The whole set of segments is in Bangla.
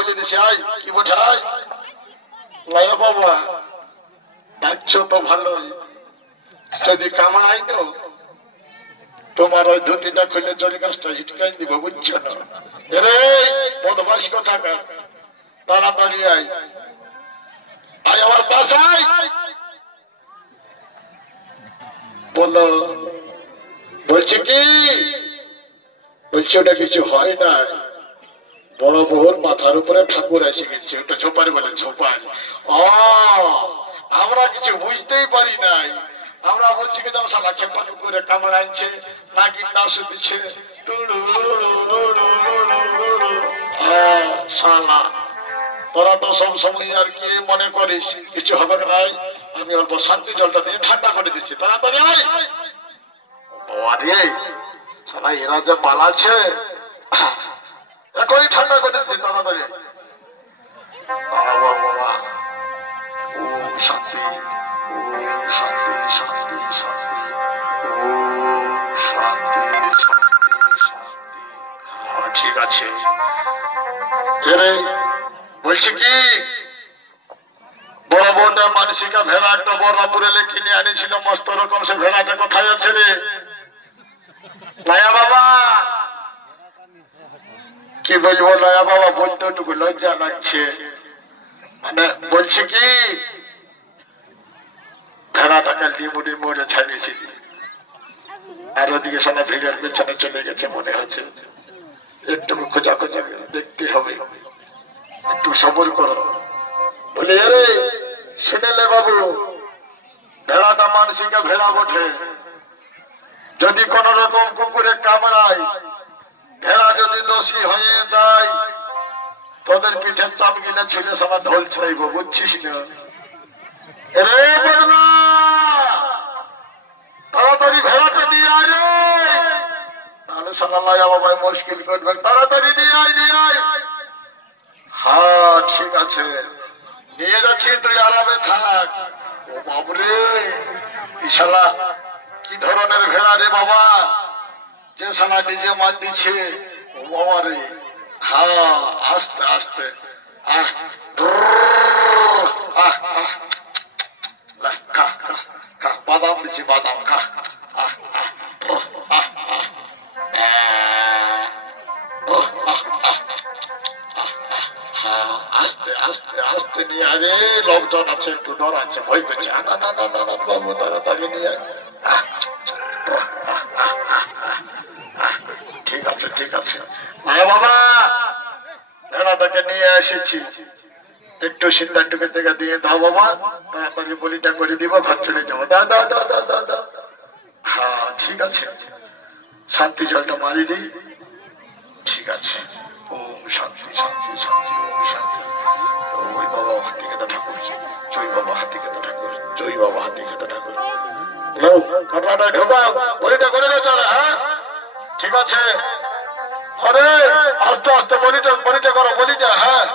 বলে দিছি আয় কি বোঝাই লাইয়া বাবা ডাকছো তো ভালোই যদি কামাই তো তোমার ওই ধুতিটা খুলে জড়ি গাছটা হিটকাই দিব বুঝছো না রে বদমাস কোথাকার তাড়াতাড়ি আয় আয় আমার বাসায় বলো বলছি কি বলছি ওটা কিছু হয় না বড় বউর মাথার উপরে ঠাকুর এসে গেছে ওটা ঝোপারি বলে ঝোপারি আমরা কিছু বুঝতেই পারি নাই আমরা বলছি কি যেন সালা খেপাটু করে কামড় আনছে নাকি নাচ দিচ্ছে সালা তোরা তো সব সময় আর কি মনে করিস কিছু হবে নাই আমি অল্প শান্তি জলটা দিয়ে ঠান্ডা করে দিচ্ছি তাড়াতাড়ি আয় সালা এরা যে পালাচ্ছে এখনই ঠান্ডা করে দিচ্ছি তাড়াতাড়ি বাবা বাবা ও শান্তি শান্তি শান্তি শান্তি ও শান্তি শান্তি শান্তি ঠিক আছে বলছি কি বড় বড়টা মানসিকা ভেড়া একটা বড়পুরে কিনে আনিছিল মস্ত রকম সে ভেড়াটা কোথায় আছে রে লায়া বাবা কি বলবো লায়া বাবা বলতে একটু লজ্জা লাগছে মানে বলছি কি ভেড়াটাকে লিমু লিমুরে ছাড়িয়েছি আর ওদিকে সারা ভিড়ের পেছনে চলে গেছে মনে হচ্ছে একটু খোঁজা খোঁজা দেখতে হবে একটু সবর করো বলি আরে শুনেলে বাবু ভেড়াটা মানসিকা ভেড়া বটে যদি কোন রকম কুকুরে কামড়ায় ভেড়া যদি দোষী হয়ে যায় তোদের পিঠের চামগিনা ছিঁড়ে সারা ঢোল ছাইব বুঝছিস না রে বদনা তাড়াতাড়ি ভেড়াটা নিয়ে আয় রে তাহলে সাল্লাল্লাহু বাবাই মুশকিল করবে তাড়াতাড়ি নিয়ে আয় হ্যাঁ ঠিক আছে নিয়ে যাচ্ছি তুই আরামে থাক ও বাবরে শালা কি ধরনের ভেড়া রে বাবা যে শালা নিজে মার দিচ্ছে ও বাবা রে হ্যাঁ আস্তে আস্তে বাদাম দিচ্ছি বাদাম খা আস্তে আস্তে আস্তে নিয়ে আরে লোকজন আছে একটু ডর আছে ভয় করছে না না না না বাবু তাড়াতাড়ি নিয়ে ঠিক আছে ঠিক আছে বাবা ভেড়াটাকে নিয়ে এসেছি একটু সিন্দার টুকে থেকে দিয়ে দাও বাবা তাড়াতাড়ি বলিটা করে দিব ঘর চলে যাবো দা দা দা দা দা দা হ্যাঁ ঠিক আছে শান্তি জলটা মারি দিই ঠিক আছে ওম শান্তি শান্তি শান্তি ওম শান্তি ওই বাবা হাতি কেতা ঠাকুর জয় বাবা হাতি কেতা ঠাকুর জয় বাবা হাতি কেতা ঠাকুর ঘটনাটা ঢোকাও বলিটা করে দাও চলে হ্যাঁ ঠিক আছে আরে আস্তে আস্তে বলিটা করো বলিটা হ্যাঁ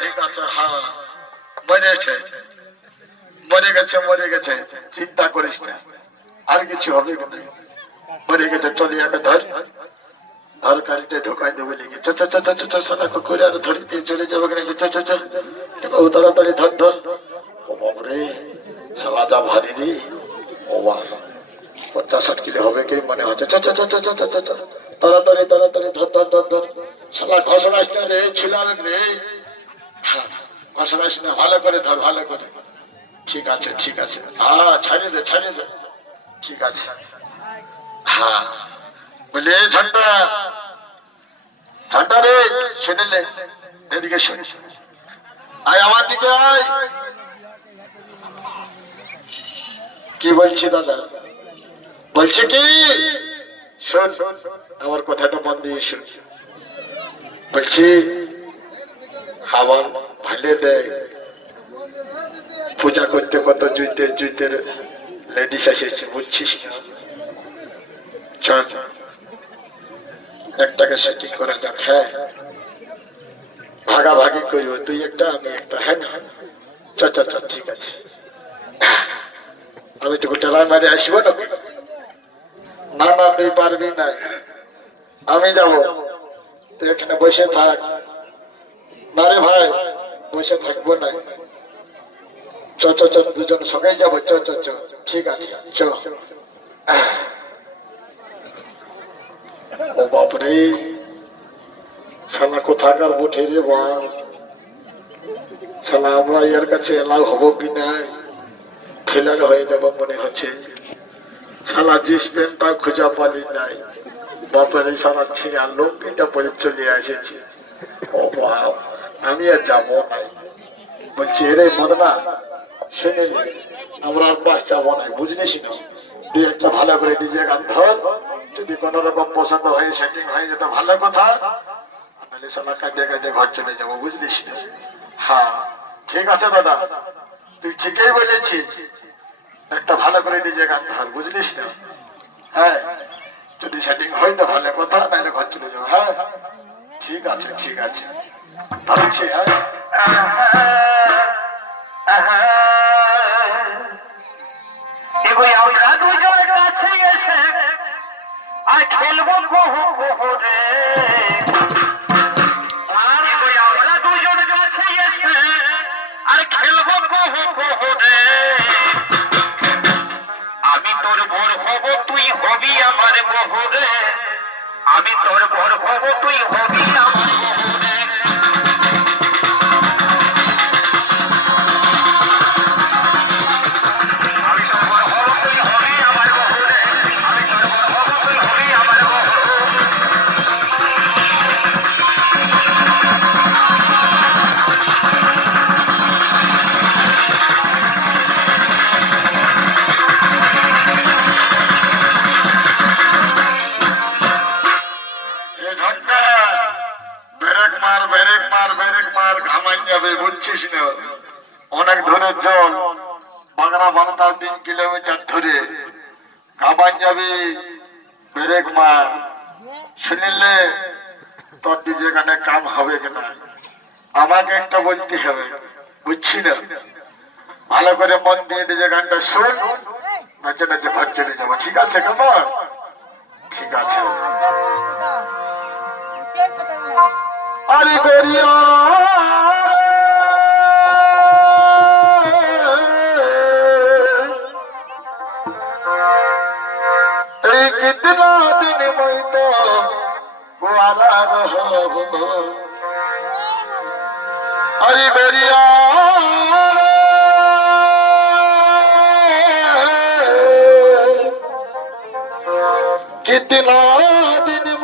ঠিক আছে হ্যাঁ মরে গেছে চিন্তা করিস না আর কিছু হবে না মরে গেছে চলে যাবে ধর গাড়িতে ঢোকাই দেবো লিখে করে আর ধরে দিয়ে চলে যাবে ও তাড়াতাড়ি ধর ধর ও বাবরে সালা যা ভারী রে ও বাবা 50-60 কিলো হবে কি মনে হচ্ছে তাড়াতাড়ি তাড়াতাড়ি ধর ধর ধর ধর সালা ঘষড়াস না রে ছিলাম রে ঘষড়াস না ভালো করে ধর ভালো করে ঠিক আছে হ্যাঁ ছাড়িয়ে দে ঠিক আছে হ্যাঁ বলে ঝন্ডা রে শুনলে এদিকে শুন আয় আমার দিকে আয় কি বলছি দাদা বলছি কি শোন আমার কথাটা মন দিয়ে শুন বলছি আমার ভালে দেয় পূজা করতে কত জুইতের জুইতের লেডিস এসেছে বুঝছিস না চল একটাকে সেটিং করা যাক হ্যাঁ ভাগাভাগি করবো তুই একটা আমি একটা হ্যাঁ না চল চল চল ঠিক আছে আমি তোকে টেলায় মারে আসবো নাকি না না তুই পারবি না আমি যাবো তুই এখানে বসে থাক না রে ভাই বসে থাকবো না চ চ চ দুজন সঙ্গেই যাবো চ চ চ ঠিক আছে চ ও বাপরে শালা কোথাকার বটে রে বাপ শালা আমরা এর কাছে এলাও হবো কি না ফেলার হয়ে যাব মনে হচ্ছে শালা জিন্স প্যান্টটা খুঁজা পালি নাই বাপের এই শালা ছিঁড়া লুঙ্গিটা পরে চলে এসেছি ও বাপ আমি আর যাবো নাই বলছি এরে মদনা শুনিলি আমরা আর পাশ যাবো নাই বুঝলিস না তুই একটা ভালো করে ডিজে গান ধর যদি কোন রকম পছন্দ হয়ে সেটিং হয়ে যেত ভালো কথা নাহলে শালা কাঁদে কাঁদে ঘর চলে যাবো বুঝলিস না হ্যাঁ ঠিক আছে দাদা তুই ঠিকই বলেছিস একটা ভালো করে ডিজে গান ধর বুঝলিস না হ্যাঁ যদি সেটিং হয় তো ভালো কথা নাহলে ঘর চলে যাবো হ্যাঁ ঠিক আছে ধরছি হ্যাঁ আমরা দুজন কাছে এসে আর খেলবো রে আমরা দুজন কাছে এসে আর খেলবো রে আমি তোর বর হব তুই হবি আমার বহু রে আমি তোর বর হব তুই হবি আমার বহু রে বুঝছিস না অনেক ধরে জল বাংলা বাংলা 3 কিলোমিটার ধরে কাবান যাবি ব্রেক মার শুনিলে তোর ডিজে গানে কাম হবে কিনা আমাকে একটা বলতে হবে বুঝছি না ভালো করে মন দিয়ে ডিজে গানটা শুন নাচে নাচে ঘর চলে যাবো ঠিক আছে কেমন ঠিক আছে আরে গরিয়া कितना दिन मैं तो वाला रहो अरे बेरिया कितना दिन